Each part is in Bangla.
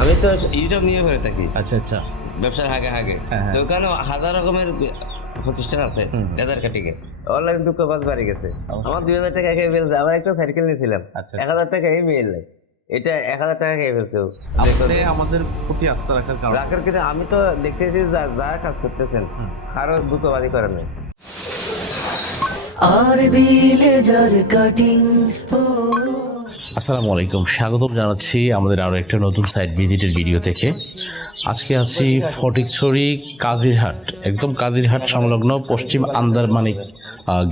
আমি তো ইউটিউব নিয়ে করে থাকি। আচ্ছা আচ্ছা, ব্যবসার আগে আগে হ্যাঁ, হ্যাঁ। তো ওখানে হাজার রকমের প্রতিষ্ঠান আছে লেদার কাটিং এ। অনলাইন দুঃখবাদ বাড়ি গেছে। আমার 2000 টাকা খেয়ে ফেলছে। আবার একটা সাইকেল নিয়েছিলাম, আচ্ছা, 1000 টাকা এই মেয়ে লাই, এটা 1000 টাকা খেয়ে ফেলছে ও। আপনি আমাদের প্রতি আস্থা রাখার কারণ রাখার কিন্তু আমি তো দেখতেছি যা কাজ করতেছেন কারো দুঃখবাদী করেন নাই। আসসালামু আলাইকুম, স্বাগত জানাচ্ছি আমাদের আরও একটা নতুন সাইট ভিজিটের ভিডিও থেকে। আজকে আছি ফটিকছড়ি কাজিরহাট, একদম কাজিরহাট সংলগ্ন পশ্চিম আন্দারমানিক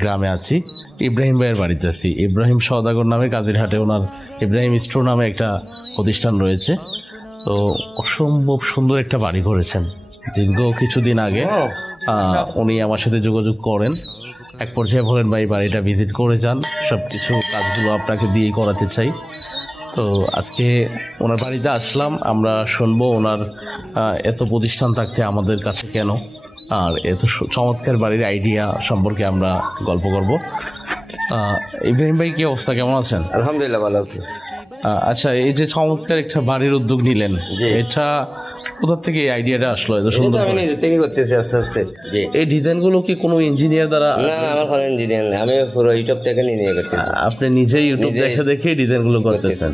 গ্রামে আছি। ইব্রাহিম ভাইয়ের বাড়িতে আছি। ইব্রাহিম সওদাগর নামে কাজিরহাটে ওনার ইব্রাহিম স্টোর নামে একটা প্রতিষ্ঠান রয়েছে। তো অসম্ভব সুন্দর একটা বাড়ি করেছেন। দীর্ঘ কিছুদিন আগে উনি আমার সাথে যোগাযোগ করেন। এক পর্যায়ে বলেন ভাই বাড়িটা ভিজিট করে যান, সব কিছু কাজগুলো আপনাকে দিয়েই করাতে চাই। তো আজকে ওনার বাড়িতে আসলাম, আমরা শুনবো ওনার এত প্রতিষ্ঠান থাকতে আমাদের কাছে কেন, আর এত চমৎকার বাড়ির আইডিয়া সম্পর্কে আমরা গল্প করব। ইব্রাহিম ভাই কি অবস্থা, কেমন আছেন? আলহামদুলিল্লাহ ভালো আছি। আচ্ছা, এই যে চমৎকার একটা বাড়ির উদ্যোগ নিলেন, এটা কোথা থেকে এই আইডিয়াটা আসলো এত সুন্দর? আমি নিজে থেকে করতেছি আস্তে আস্তে। এই ডিজাইনগুলো কি কোনো ইঞ্জিনিয়ার দ্বারা? না, আমার কোনো ইঞ্জিনিয়ার নেই, আমি পুরো ইউটিউব থেকে নিয়ে করতেছি। আপনি নিজেই ইউটিউব দেখে দেখে ডিজাইনগুলো করতেছেন?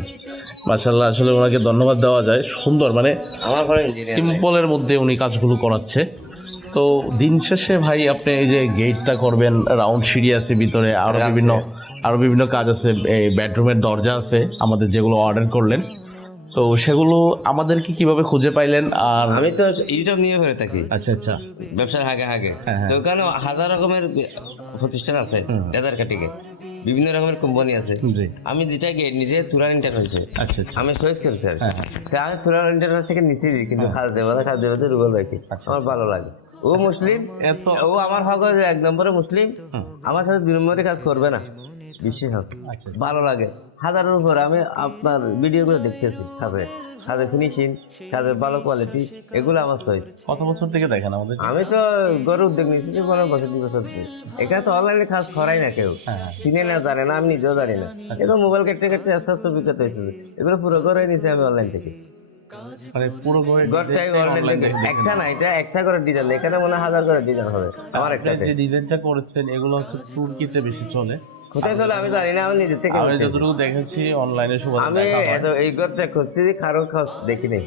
মাশাআল্লাহ, আসলে ওনাকে ধন্যবাদ দেওয়া যায়। সুন্দর, মানে আমার কোনো ইঞ্জিনিয়ার সিম্পলের মধ্যে উনি কাজগুলো করাচ্ছে। তো দিন শেষে ভাই আপনি এই যে গেটটা করবেন, রাউন্ড সিঁড়ি আছে ভিতরে, আরো বিভিন্ন কাজ আছে, এই বেডরুমের দরজা আছে আমাদের যেগুলো অর্ডার করলেন। তো সেগুলো আমাদেরকে কিভাবে খুঁজে পাইলেন? আর আমি তো ইউটিউব নিয়ে করে থাকি। আচ্ছা আচ্ছা, ব্যবসার আগে আগে হ্যাঁ, হ্যাঁ। তো ওখানে হাজার রকমের প্রতিষ্ঠান আছে লেদার কাটিং এ, বিভিন্ন রকমের কোম্পানি আছে। জি। আমি যেটা গেট নিজে তুরান ইন্টারফেস আচ্ছা আচ্ছা, আমি চয়েস করছি আর হ্যাঁ, তো আমি তুরান ইন্টারফেস থেকে নিচ্ছি, কিন্তু খাজ দেবো রুবেল ভাইকে আমার ভালো লাগে। ও মুসলিম, ও আমার ভাগ এক নম্বরে মুসলিম, আমার সাথে 2 নম্বরে কাজ করবে না, বিশ্বাস আছে, ভালো লাগে। হাজারের উপর আমি আপনার ভিডিওগুলো দেখতেছি, কাজের ফিনিশিং, কাজের ভালো কোয়ালিটি, এগুলো আমার চয়েস। কত বছর থেকে দেখেন আমাদের? আমি তো গরু উদ্যোগ নিয়েছি 15 বছর 2 বছর থেকে। এখানে তো অনলাইনে কাজ করাই না কেউ, চিনে না, জানে না, আমি নিজেও জানি না। এগুলো মোবাইল কেটে কেটে আস্তে আস্তে অভিজ্ঞতা হয়েছে। এগুলো পুরো করে নিয়েছি আমি অনলাইন থেকে। মানে পুরো ঘরটাই অনলাইন থেকে, একটা না, এটা একটা করে ডিজাইন, এখানে মনে হয় 1000 করে ডিজাইন হবে আমার একটাতে। যে ডিজাইনটা করেছেন এগুলো হচ্ছে তুর্কিতে বেশি চলে। কোথায় চলে আমি জানি না, আমি নিজে থেকে আমি যতটুকু দেখেছি অনলাইনে আমি এই ঘরটা খুঁজছি, কারো খোঁজ দেখি নাই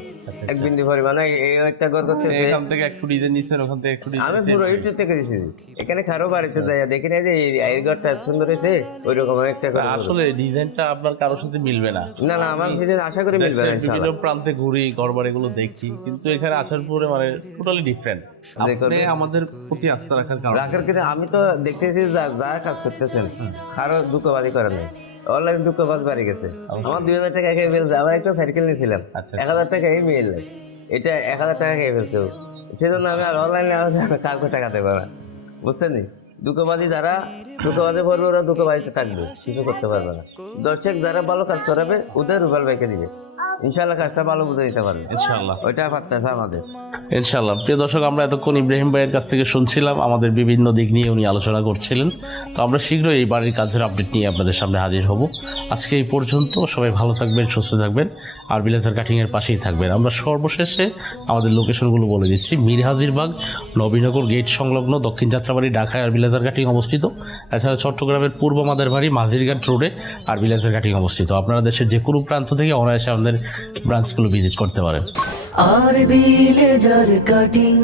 এক বিন্দু পরিমাণে। এই একটা ঘর করতেছে, এখান থেকে একটু ডিজাইন নিছেন, ওখান থেকে একটু ডিজাইন। আমি পুরো ইউটিউব থেকে দিছি। এখানে কারো বাড়িতে যাই দেখি না যে এই ঘরটা সুন্দর হয়েছে, ওই রকম একটা ঘর। আসলে ডিজাইনটা আপনার কারোর সাথে মিলবে না। না না, আমার সেটা আশা করি মিলবে না বিভিন্ন ইনশাআল্লাহ। প্রান্তে ঘুরি, ঘর বাড়িগুলো দেখি, কিন্তু এখানে আসার পরে মানে টোটালি ডিফারেন্ট। আপনি আমাদের প্রতি আস্থা রাখার কারণ? রাখার কিন্তু আমি তো দেখতেছি যা কাজ করতেছেন কারো দুঃখবাদী করেন নাই। অনলাইন দুঃখবাদ বাড়ি গেছে। আমার 2000 টাকা খেয়ে ফেলছে। আবার একটা সাইকেল নিয়েছিলাম, 1000 টাকা এই মেয়ে লাই, এটা 1000 টাকা খেয়ে ফেলছে ও। সেজন্য আমি আর অনলাইনে কাউকে টাকা দেবো না, বুঝছেন? দুঃখবাদী যারা দুঃখবাদী পড়বে ওরা দুঃখবাদীতে থাকবে, কিছু করতে পারবে না। দর্শক যারা ভালো কাজ করাবে ওদের রুবেল ভাইকে দিবে, ইনশাল্লাহ কাজটা ভালো বুঝে দিতে পারবে ইনশাআল্লাহ। ওইটা পারতেছে আমাদের ইনশাআল্লাহ। প্রিয় দর্শক, আমরা এতক্ষণ ইব্রাহিম ভাইয়ের কাছ থেকে শুনছিলাম, আমাদের বিভিন্ন দিক নিয়ে উনি আলোচনা করছিলেন। তো আমরা শীঘ্রই এই বাড়ির কাজের আপডেট নিয়ে আপনাদের সামনে হাজির হব। আজকে এই পর্যন্ত, সবাই ভালো থাকবেন, সুস্থ থাকবেন, আর বিলাজার কাটিংয়ের পাশেই থাকবেন। আমরা সর্বশেষে আমাদের লোকেশনগুলো বলে দিচ্ছি। মীর হাজিরবাগ নবীনগর গেট সংলগ্ন দক্ষিণ যাত্রাবাড়ি ঢাকায় আর বিলাজার কাটিং অবস্থিত। এছাড়া চট্টগ্রামের পূর্ব মাদারবাড়ি মাঝিরঘাট রোডে আর বিলাজার কাটিং অবস্থিত। আপনারা দেশের যে কোনো প্রান্ত থেকে অনায়াসে আমাদের ব্রাঞ্চগুলো ভিজিট করতে পারেন। আর লেজার কাটিং